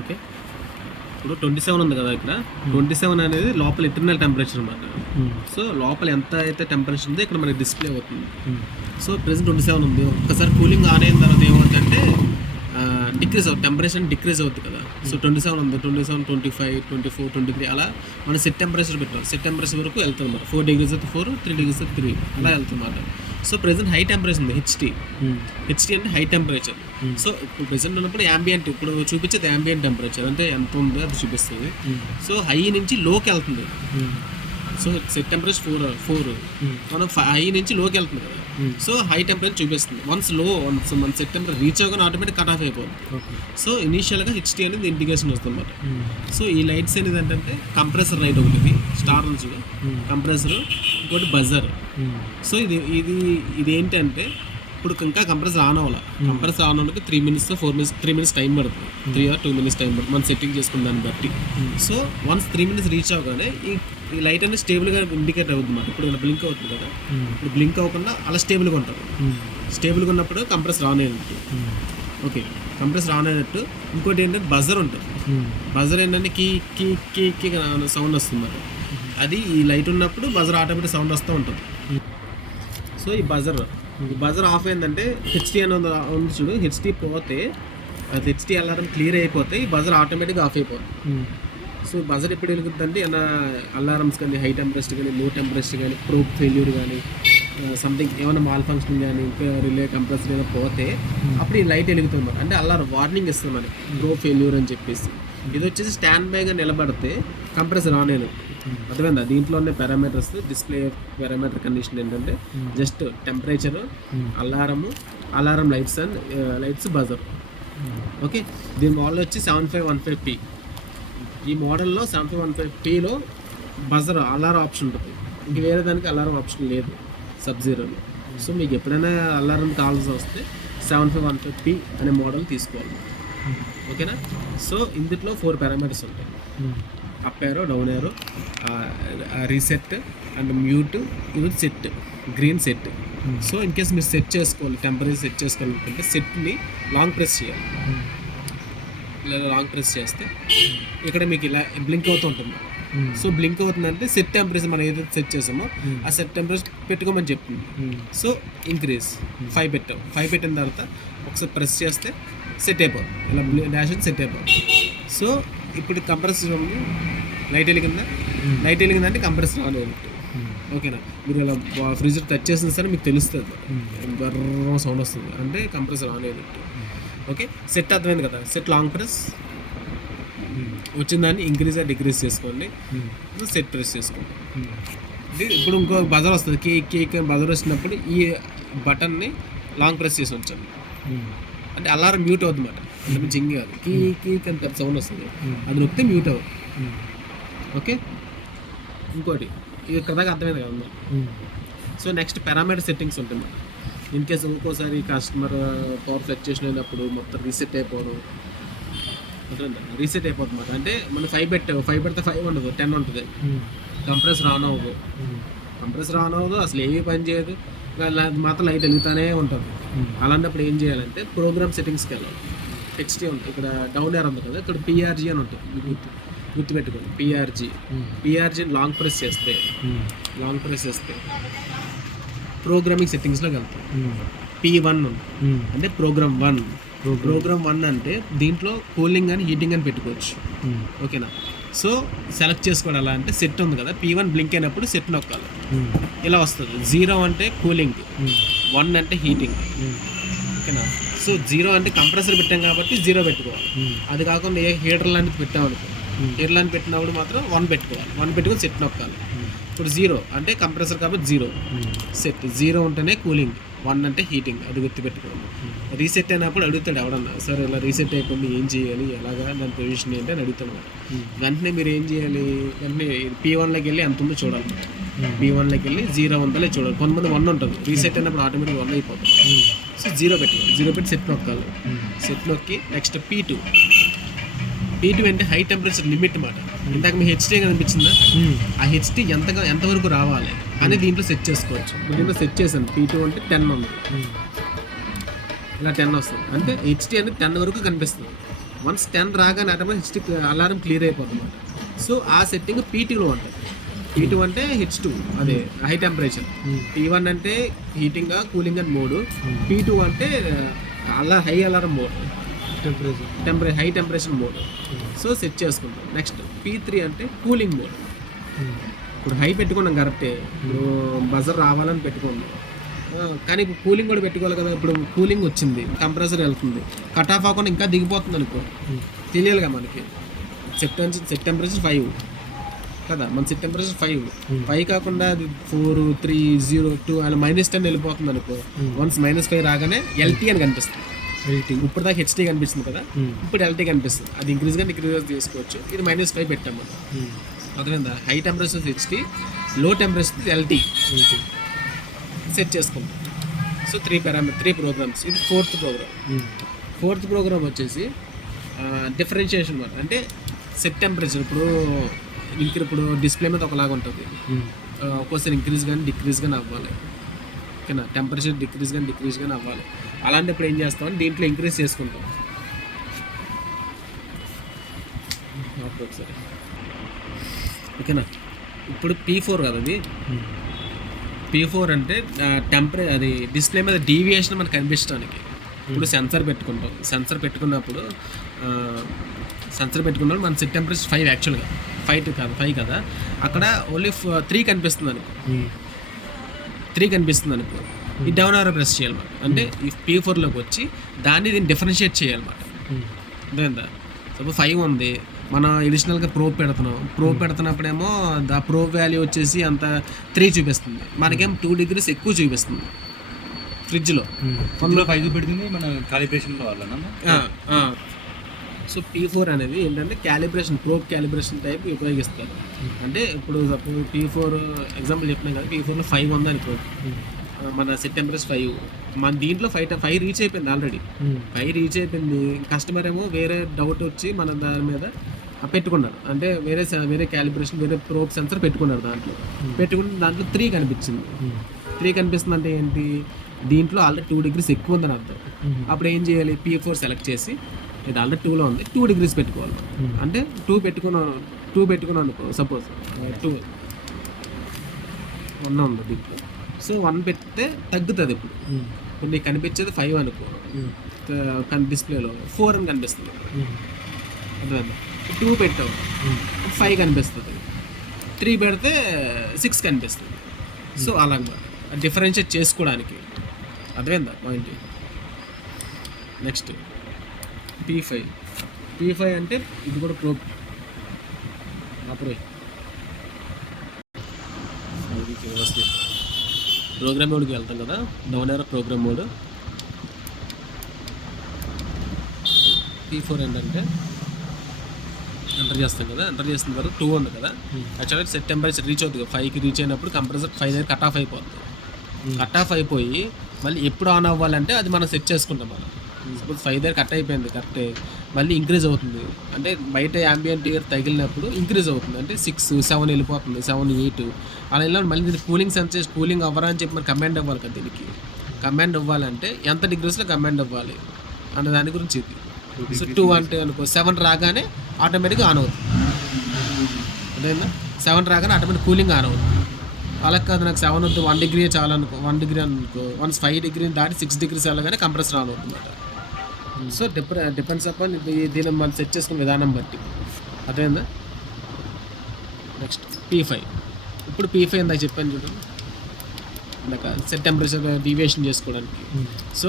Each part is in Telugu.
ఓకే, ఇప్పుడు 27 ఉంది కదా ఇక్కడ. 27 అనేది లోపల ఇంటర్నల్ టెంపరేచర్ అన్నమాట. సో లోపల ఎంత అయితే టెంపరేచర్ ఉందో ఇక్కడ మనకి డిస్ప్లే అవుతుంది. సో ప్రెసెంట్ 27 ఉంది. ఒక్కసారి కూలింగ్ ఆన్ అయిన తర్వాత ఏమవుతుందంటే డిక్రీజ్ అవుతుంది, టెంపరేచర్ డిక్రీజ్ అవుతుంది కదా. సో 27 ఉంది, 27, 25, 24, 23 అలా మనం సెట్ టెంపరేచర్ పెట్టాం. సెట్ టెంపరేచర్ వరకు వెళ్తుంది అన్నమాట. 4 degrees అయితే 4, 3 degrees అయితే 3 అలా వెళ్తుంది అన్నమాట. సో ప్రెసెంట్ హై టెంపరేచర్ ఉంది, హెచ్టీ అంటే హై టెంపరేచర్. సో ఇప్పుడు ప్రెసెంట్ ఉన్నప్పుడు యాంబియంట్, ఇప్పుడు చూపించేది యాంబియంట్ టెంపరేచర్ అంటే ఎంత ఉందో అది చూపిస్తుంది. సో హై నుంచి లోకి వెళ్తుంది. సో సెట్ టెంపరేచర్ 4 మనం హై నుంచి లోకి వెళ్తుంది కదా. సో హై టెంపరేచర్ చూపిస్తుంది. వన్స్ మన సెట్ టెంపరేచర్ రీచ్ అవ్వగానే ఆటోమేటిక్ కట్ ఆఫ్ అయిపోతుంది. సో ఇనీషియల్గా హెచ్టీ అనేది ఇండికేషన్ వస్తుంది అన్నమాట. సో ఈ లైట్స్ అనేది ఏంటంటే కంప్రెసర్ లైట్ ఒకటి, స్టార్ నుంచి కంప్రెసర్, ఇంకోటి బజర్. సో ఇది ఏంటంటే ఇప్పుడు ఇంకా కంప్రెసర్ ఆన్ అవ్వాలి. కంప్రెసర్ ఆన్ అవ్వడానికి 3 minutes 4 minutes 3 minutes టైం పడుతుంది. 3 or 2 minutes టైం పడుతుంది మనం సెట్టింగ్ చేసుకున్న దాన్ని బట్టి. సో వన్స్ 3 minutes రీచ్ అవ్వగానే ఈ లైట్ అనేది స్టేబుల్గా ఇండికేట్ అవుతుంది అన్నమాట. ఇప్పుడు ఇలా బ్లింక్ అవుతుంది కదా, ఇప్పుడు బ్లింక్ అవ్వకుండా అలా స్టేబుల్గా ఉంటుంది. స్టేబుల్గా ఉన్నప్పుడు కంప్రెసర్ ఆన్ అయినట్టు. ఓకే, కంప్రెసర్ ఆన్ అయినట్టు. ఇంకోటి ఏంటంటే బజర్ ఉంటుంది. బజర్ ఏంటంటే కీ కీ కీ కీ సౌండ్ వస్తుంది. అది ఈ లైట్ ఉన్నప్పుడు బజర్ ఆటోమేటిక్ సౌండ్ వస్తూ ఉంటుంది. సో ఈ బజర్ ఆఫ్ అయిందంటే హెచ్టీ అని ఉంది చూడు, హెచ్టీ పోతే అది హెచ్టీ అలారం క్లియర్ అయిపోతే ఈ బజర్ ఆటోమేటిక్గా ఆఫ్ అయిపోతుంది. సో బజర్ ఎప్పుడు వెలుగుతుందంటే ఏమైనా అలారమ్స్ కానీ, హై టెంపరేచర్ కానీ, లో టెంపరేచర్ కానీ, ప్రోబ్ ఫెయిల్యూర్ కానీ, సంథింగ్ ఏమైనా మాల్ ఫంక్షన్ కానీ, ఇంకా రిలే కంప్రెసర్ ఏమైనా పోతే అప్పుడు ఈ లైట్ వెలుగుతుంది. అంటే అలారం వార్నింగ్ ఇస్తుంది మనకి, ప్రోబ్ ఫెయిల్యూర్ అని చెప్పేసి. ఇది వచ్చేసి స్టాండ్ బైగా నిలబడితే కంప్రెసర్ ఆన్ అయినది. అర్థమైందా? దీంట్లోనే పారామీటర్స్, డిస్ప్లే పారామీటర్ కండిషన్ ఏంటంటే just temperature, alarm lights and lights, buzzer. Okay, దీని మోడల్ వచ్చి 7515P. ఈ మోడల్లో 7515Pలో బజర్ అలారం ఆప్షన్ ఉంటుంది. ఇంక వేరే దానికి అలారం ఆప్షన్ లేదు సబ్-జీరోలో. సో మీకు ఎప్పుడైనా అలారం కావాల్సి వస్తే 7515P అనే మోడల్ తీసుకోవాలి. ఓకేనా? సో ఇందులో 4 పారామీటర్స్ ఉంటాయి. Up arrow, down arrow, reset and mute, ఇది set, green set. So in case మీరు సెట్ చేసుకోవాలి, టెంపరేచర్ సెట్ చేసుకోవాలనుకుంటే సెట్ని లాంగ్ ప్రెస్ చేయాలి. ఇలా లాంగ్ ప్రెస్ చేస్తే ఇక్కడ మీకు ఇలా బ్లింక్ అవుతూ ఉంటుంది. సో బ్లింక్ అవుతుందంటే సెట్ టెంపరేచర్ మనం ఏదైతే సెట్ చేసామో ఆ సెట్ టెంపరేచర్ పెట్టుకోమని చెప్తుంది. సో ఇంక్రీజ్ 5 పెట్టాం. 5 పెట్టిన తర్వాత ఒకసారి ప్రెస్ చేస్తే సెట్ అయిపోతుంది. ఇలా డాష్ సెట్ అయిపోతుంది. సో ఇప్పుడు కంప్రెసర్ లైట్ వెలిగిందంటే కంప్రెసర్ ఆన్ అయినట్టు. ఓకేనా? మీరు ఇలా ఫ్రిడ్జ్ టచ్ చేసిన సరే మీకు తెలుస్తుంది, గర్ర సౌండ్ వస్తుంది అంటే కంప్రెసర్ ఆన్ అయినట్టు. ఓకే, సెట్ అర్థమైంది కదా. సెట్ లాంగ్ ప్రెస్ వచ్చిందాన్ని ఇంక్రీజ్ డిక్రీజ్ చేసుకోండి. సెట్ ప్రెస్ చేసుకోండి. ఇప్పుడు ఇంకో బజర్ వస్తుంది, కేక్ బజర్ వచ్చినప్పుడు ఈ బటన్ని లాంగ్ ప్రెస్ చేసి ఉంచండి. అంటే అలారం మ్యూట్ అవుతుంది అన్నమాట. అంటే జింగ్ కాదు, కీక్ అని సౌండ్ వస్తుంది, అది నొక్కితే మ్యూట్ అవుతుంది. ఓకే, ఇంకోటి ఇది కథగా అర్థమైంది కదా. సో నెక్స్ట్ పారామీటర్ సెట్టింగ్స్ ఉంటుంది. ఇన్ కేసు ఇంకోసారి కస్టమర్ పవర్ ఫ్లక్చుయేషన్ అయినప్పుడు మొత్తం రీసెట్ అయిపోవడం, రీసెట్ అయిపోతుంది అన్నమాట. అంటే మనం 5 పెడితే 5 ఉండదు, 10 ఉంటుంది. కంప్రెసర్ ఆన్ అవ్వదు, అసలు ఏమీ పని చేయదు, మాత్రం లైట్ వెలుగుతూనే ఉంటుంది. అలాంటప్పుడు ఏం చేయాలంటే ప్రోగ్రామ్ సెట్టింగ్స్కి వెళ్ళాలి. హెచ్టీ ఉంటుంది, ఇక్కడ డౌన్ ఏర్ ఉంది కదా, ఇక్కడ పిఆర్జీ అని ఉంటుంది, గుర్తుపెట్టుకోండి. పిఆర్జీ లాంగ్ ప్రెస్ చేస్తే ప్రోగ్రామింగ్ సెట్టింగ్స్లోకి వెళ్తాం. P1 అంటే ప్రోగ్రామ్ 1 అంటే దీంట్లో కూలింగ్ అని, హీటింగ్ అని పెట్టుకోవచ్చు. ఓకేనా? సో సెలెక్ట్ చేసుకోవడం ఎలా అంటే సెట్ ఉంది కదా, P1 బ్లింక్ అయినప్పుడు సెట్ నొక్కాలి. ఇలా వస్తుంది. 0 అంటే కూలింగ్, 1 అంటే హీటింగ్. ఓకేనా? సో 0 అంటే కంప్రెసర్ పెట్టాం కాబట్టి 0 పెట్టుకోవాలి. అది కాకుండా ఏ హీటర్ లాంటిది పెట్టామనుకో, హీటర్ లాంటి పెట్టినప్పుడు మాత్రం 1 పెట్టుకోవాలి. 1 పెట్టుకొని సెట్ నొక్కాలి. ఇప్పుడు 0 అంటే కంప్రెసర్ కాబట్టి 0 సెట్, 0 ఉంటేనే కూలింగ్, 1 అంటే హీటింగ్, అది గుర్తుపెట్టుకోండి. రీసెట్ అయినప్పుడు అడుగుతాడు ఎవడన్నా, సార్ ఇలా రీసెట్ అయిపోయింది ఏం చేయాలి, ఎలాగా దాని పొజిషన్ ఏంటి అని అడుగుతాడు. వెంటనే మీరు ఏం చేయాలి, వెంటనే P1లోకి వెళ్ళి ఎంత ఉందో చూడాలి. P1లోకి వెళ్ళి 0 ఉందో చూడాలి. కొంతమంది 1 ఉంటుంది, రీసెట్ అయినప్పుడు ఆటోమేటిక్ 1 అయిపోతుంది. సో 0 పెట్టుకోవాలి. 0 పెట్టి సెట్ నొక్కాలి. సెట్ నొక్కి నెక్స్ట్ P2 అంటే హై టెంపరేచర్ లిమిట్ మాట. ఇందాక మీ హెచ్టీ కనిపించిందా, ఆ హెచ్టీ ఎంతవరకు రావాలి అని దీంట్లో సెట్ చేసుకోవచ్చు. దీంట్లో సెట్ చేశాను. P2 అంటే 10 ఉంది, ఇలా 10 వస్తుంది. అంటే హెచ్టీ అనేది 10 వరకు కనిపిస్తుంది. వన్స్ 10 రాగానే ఆటోమేటిక్ హెచ్2 అలారం క్లియర్ అయిపోతుంది. సో ఆ సెట్టింగ్ P2లో ఉంటుంది. P2 అంటే H2 అదే హై టెంపరేచర్, P1 అంటే హీటింగ్ కూలింగ్ అని మోడ్, P2 అంటే అలా high alarm mode, high temperature mode. So set చేసుకుంటాం. నెక్స్ట్ P3 అంటే కూలింగ్ మోడ్. ఇప్పుడు హై పెట్టుకున్నాం కరెక్టే, ఇప్పుడు బజర్ రావాలని పెట్టుకున్నాం, కానీ ఇప్పుడు కూలింగ్ కూడా పెట్టుకోవాలి కదా. ఇప్పుడు కూలింగ్ వచ్చింది, కంప్రెసర్ వెళ్తుంది, కట్ ఆఫ్ అవ్వకుండా ఇంకా దిగిపోతుంది అనుకో, తెలియాలిగా మనకి. సెట్ టెంపరేచర్ 5 కదా, మన సెట్ టెంపరేచర్ 5 కాకుండా అది 4, 3, 0, 2 అలా -10 వెళ్ళిపోతుంది అనుకో. వన్స్ -5 రాగానే LT అని కనిపిస్తుంది. ఇప్పుడు దాకా HT కనిపిస్తుంది కదా, ఇప్పుడు LT కనిపిస్తుంది. అది డిక్రీజ్ చేసుకోవచ్చు. ఇది -5 పెట్టాం మనం, అర్థమైందా? High temperature HT, low temperature LT set చేసుకుంటాం. So 3 programs. ఇది ఫోర్త్ ప్రోగ్రామ్ వచ్చేసి డిఫరెన్షియేషన్ మాట. అంటే సెట్ టెంపరేచర్ ఇప్పుడు డిస్ప్లే మీద ఒకలాగా ఉంటుంది, ఒక్కోసారి ఇంక్రీజ్ కానీ డిక్రీజ్ కానీ అవ్వాలి, ఓకేనా? టెంపరేచర్ డిక్రీజ్ కానీ అవ్వాలి. అలాంటప్పుడు ఏం చేస్తామని దీంట్లో ఇంక్రీజ్ చేసుకుంటాం. ఒకసారి ఓకేనా. ఇప్పుడు P4 కదా, అది P4 అంటే అది డిస్ప్లే మీద డీవియేషన్ మనకు కనిపించడానికి. ఇప్పుడు సెన్సర్ పెట్టుకున్నప్పుడు మన సెట్ టెంపరేచర్ 5 యాక్చువల్గా 5 కదా, అక్కడ ఓన్లీ 3 కనిపిస్తుంది అనుకో, ఈ డౌన్ ఆరో ప్రెస్ చేయాలన్నమాట. అంటే ఈ P4లోకి వచ్చి దీన్ని డిఫరెన్షియేట్ చేయాలన్నమాట. అర్థమైందా? సపోజ్ 5 ఉంది, మనం ఎడిషనల్గా ప్రోబ్ పెడుతున్నప్పుడేమో ఆ ప్రోబ్ వాల్యూ వచ్చేసి అంత 3 చూపిస్తుంది, మనకేం 2 degrees ఎక్కువ చూపిస్తుంది ఫ్రిడ్జ్లో. 5 పెడుతుంది మన కాలిబ్రేషన్ వల్ల. సో P4 అనేది ఏంటంటే ప్రోబ్ క్యాలిబ్రేషన్ టైప్ ఉపయోగిస్తారు. అంటే ఇప్పుడు సపోజ్ P4 ఎగ్జాంపుల్ చెప్పినాం కదా, P4లో 5 ఉంది అనుకో, మన సెట్ టెంపరేచర్ 5, మన దీంట్లో 5 రీచ్ అయిపోయింది ఆల్రెడీ. 5 రీచ్ అయిపోయింది, కస్టమర్ ఏమో వేరే డౌట్ వచ్చి మన దాని మీద పెట్టుకున్నారు, అంటే వేరే క్యాలిబ్రేషన్ వేరే ప్రోబ్ సెన్సర్ పెట్టుకున్నారు. దాంట్లో 3 కనిపించింది. 3 కనిపిస్తుంది అంటే ఏంటి, దీంట్లో ఆల్రెడీ 2 degrees ఎక్కువ ఉందని అర్థం. అప్పుడు ఏం చేయాలి, P4 సెలెక్ట్ చేసి ఇది ఆల్రెడీ 2లో ఉంది, 2 degrees పెట్టుకోవాలి. అంటే 2 పెట్టుకున్నాను అనుకో, సపోజ్ 2 1 ఉంది దీంట్లో. సో 1 పెడితే తగ్గుతుంది. ఇప్పుడు నీకు కనిపించేది 5 అనుకో, డిస్ప్లేలో 4 అని కనిపిస్తుంది. అర్థమైందా? 2 పెట్టావు, 5 కనిపిస్తుంది. 3 పెడితే 6 కనిపిస్తుంది. సో అలాగా డిఫరెన్షియేట్ చేసుకోవడానికి. అర్థమైందా పాయింట్? నెక్స్ట్ P5 అంటే ఇది కూడా ప్రోగ్రామ్ మోడ్కి వెళ్తాం కదా, డౌన్ ఏరో ప్రోగ్రామ్ మోడ్. P4 ఏంటంటే ఎంటర్ చేస్తాం కదా, ఎంటర్ చేసిన తర్వాత 2 ఉంది కదా, యాక్చువల్గా సెట్ టెంపరేచర్ రీచ్ అవుతుంది. 5కి రీచ్ అయినప్పుడు కంప్రెసర్ 5 దగ్గర కట్ ఆఫ్ అయిపోతుంది. కట్ ఆఫ్ అయిపోయి మళ్ళీ ఎప్పుడు ఆన్ అవ్వాలంటే అది మనం సెట్ చేసుకుంటాం. మనం సపోజ్ 5 దగ్గర కట్ అయిపోయింది, కరెక్టే, మళ్ళీ ఇంక్రీజ్ అవుతుంది. అంటే బయట యాంబియంట్ ఎయిర్ తగిలినప్పుడు ఇంక్రీజ్ అవుతుంది, అంటే 6, 7 వెళ్ళిపోతుంది, 7, 8 అలా వెళ్ళినప్పుడు మళ్ళీ దీనికి కూలింగ్ అవ్వరా అని చెప్పి మరి కమాండ్ అవ్వాలి కదా. దీనికి కమాండ్ అవ్వాలంటే ఎంత డిగ్రీస్లో కమాండ్ అవ్వాలి అన్న దాని గురించి ఇది. సో 2 అంటే అనుకో, 7 రాగానే ఆటోమేటిక్గా ఆన్ అవుతుంది. అదేనా, 7 రాగానే ఆటోమేటిక్ కూలింగ్ ఆన్ అవుతుంది. అలా కాదు, నాకు 7 వద్దు, 1 degree చాలనుకో, 1 degree అనుకో, వన్స్ 5 degree దాటి 6 degrees వెళ్ళగానే కంప్రెసర్ ఆన్ అవుతుంది అన్నమాట. సో డిపెండ్స్ అపాన్ దీన్ని మనం సెట్ చేసుకున్న విధానం బట్టి. అదేందా? Next P5. ఇప్పుడు P5 ఇందాక చెప్పాను చూడండి, ఇందాక సెట్ టెంపరేచర్ డీవియేషన్ చేసుకోవడానికి. సో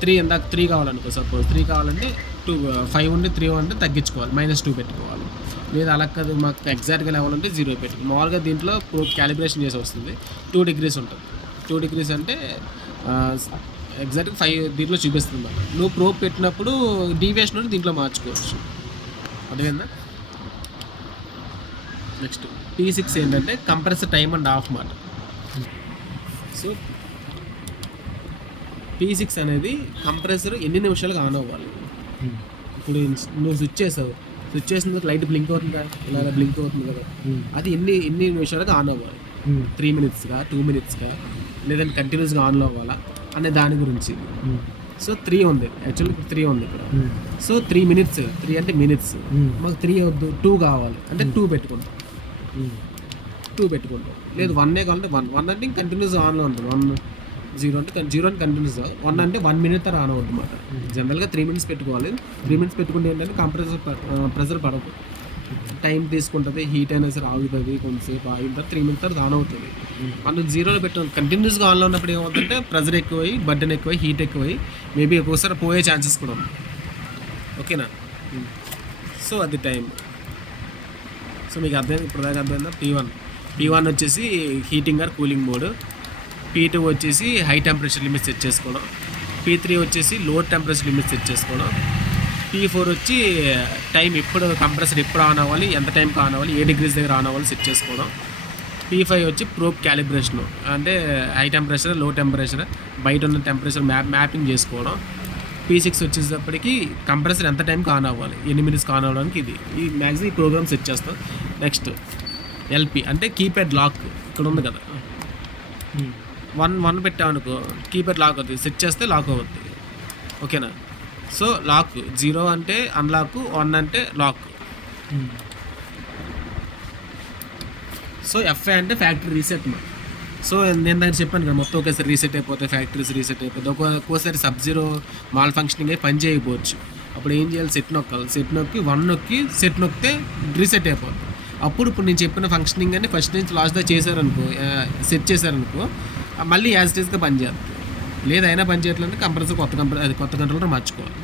3 కావాలనుకో, సపోజ్ 3 కావాలంటే 5 ఉండి 3 అంటే తగ్గించుకోవాలి, -2 పెట్టుకోవాలి. లేదా అలా కాదు, మాకు ఎగ్జాక్ట్గా లేవాలంటే 0 పెట్టుకోవాలి. మామూలుగా దీంట్లో ప్రోబ్ క్యాలిబ్రేషన్ చేసి వస్తుంది, 2 degrees ఉంటుంది. 2 degrees అంటే ఎగ్జాక్ట్గా 5 దీంట్లో చూపిస్తుంది అన్నమాట. నువ్వు ప్రోబ్ పెట్టినప్పుడు డీవియేషన్ ఉంటే దీంట్లో మార్చుకోవచ్చు. అదేవిధంగా నెక్స్ట్ P6 ఏంటంటే కంప్రెసర్ టైమ్ అండ్ ఆఫ్ మాట. సో P6 అనేది కంప్రెసర్ ఎన్ని నిమిషాలుగా ఆన్ అవ్వాలి. ఇప్పుడు నువ్వు స్విచ్ చేసిన తర్వాత లైట్ బ్లింక్ అవుతుందా, ఇలా బ్లింక్ అవుతుంది కదా, అది ఎన్ని నిమిషాలుగా ఆన్ అవ్వాలి. 3 minutesగా, 2 minutesగా, లేదంటే కంటిన్యూస్గా ఆన్లో అవ్వాలా అనే దాని గురించి. సో 3 ఉంది, యాక్చువల్లీ 3 ఉంది ఇక్కడ. సో 3 minutes, 3 అంటే మినిట్స్, మాకు 3 వద్దు 2 కావాలి అంటే 2 పెట్టుకుంటాం. 2 పెట్టుకుంటాం. లేదు 1 కావాలంటే 1 అంటే కంటిన్యూస్ ఆన్లో ఉంటుంది. 0 అంటే 0 అంటే కంటిన్యూస్, 1 అంటే 1 minute తర్వాత ఆన్ అవుతుంది అన్నమాట. జనరల్గా 3 minutes పెట్టుకోవాలి. 3 minutes పెట్టుకుంటే ఏంటంటే ప్రెజర్ పడదు, టైం తీసుకుంటుంది, హీట్ అయినా సరే ఆగుతుంది, కొంతసేపు ఆగిన తర్వాత 3 minutes తర్వాత ఆన్ అవుతుంది. మనం 0లో పెట్టాలి. కంటిన్యూస్గా ఆన్లో ఉన్నప్పుడు ఏమవుతుందంటే ప్రెజర్ ఎక్కువై, బర్డెన్ ఎక్కువై, హీట్ ఎక్కువై, మేబీ ఒక్కోసారి పోయే ఛాన్సెస్ కూడా ఉన్నాయి. ఓకేనా? సో అది టైం. సో మీకు అర్థమైంది, ఇప్పుడు దాకా అర్థమైందా? P1 వచ్చేసి heating are cooling mode, P2 వచ్చేసి హై టెంపరేచర్ లిమిట్ సెట్ చేసుకోవడం, P3 వచ్చేసి లో టెంపరేచర్ లిమిట్ సెట్ చేసుకోవడం, P4 వచ్చి టైం ఎప్పుడు కంప్రెసర్ ఎప్పుడు ఆన్ అవ్వాలి, ఎంత టైంకి ఆన్ అవ్వాలి, ఏ డిగ్రీస్ దగ్గర ఆన్ అవ్వాలి సెట్ చేసుకోవడం, P5 వచ్చి ప్రోబ్ క్యాలిబ్రేషన్, అంటే హై టెంపరేచర్, లో టెంపరేచర్, బయట ఉన్న టెంపరేచర్ మ్యాపింగ్ చేసుకోవడం, P6 వచ్చేటప్పటికి కంప్రెసర్ ఎంత టైంకి ఆన్ అవ్వాలి, ఎన్ని మినిట్స్కి ఆన్ అవ్వడానికి ఈ మ్యాక్సిమం ఈ ప్రోగ్రామ్ సెట్ చేస్తాం. నెక్స్ట్ LP అంటే కీప్యాడ్ లాక్, ఇక్కడ ఉంది కదా, 1 పెట్టామనుకో కీప్యాడ్ లాక్ అవుతుంది, సెట్ చేస్తే లాక్ అవుతుంది. ఓకేనా? సో లాక్ 0 అంటే అన్లాక్, 1 అంటే లాక్. సో FA అంటే ఫ్యాక్టరీ రీసెట్. సో నేను దాన్ని చెప్పాను కదా, మొత్తం ఒకేసారి రీసెట్ అయిపోతే, ఫ్యాక్టరీస్ రీసెట్ అయిపోతే, ఒక్కోసారి సబ్-0 మాల్ ఫంక్షనింగ్ అయి పని చేయకపోవచ్చు. అప్పుడు ఏం చేయాలి, సెట్ నొక్కాలి, సెట్ నొక్కి 1 నొక్కి సెట్ నొక్కితే రీసెట్ అయిపోతుంది. అప్పుడు ఇప్పుడు నేను చెప్పిన ఫంక్షనింగ్ అని ఫస్ట్ నుంచి లాస్ట్ దాకా చేశారనుకో, సెట్ చేశారనుకో, మళ్ళీ యాజ్ ఇట్ ఈస్గా పని చేస్తుంది. లేదు అయినా పని చేయట్లంటే కొత్త కంట్రోలర్ మార్చుకోవాలి.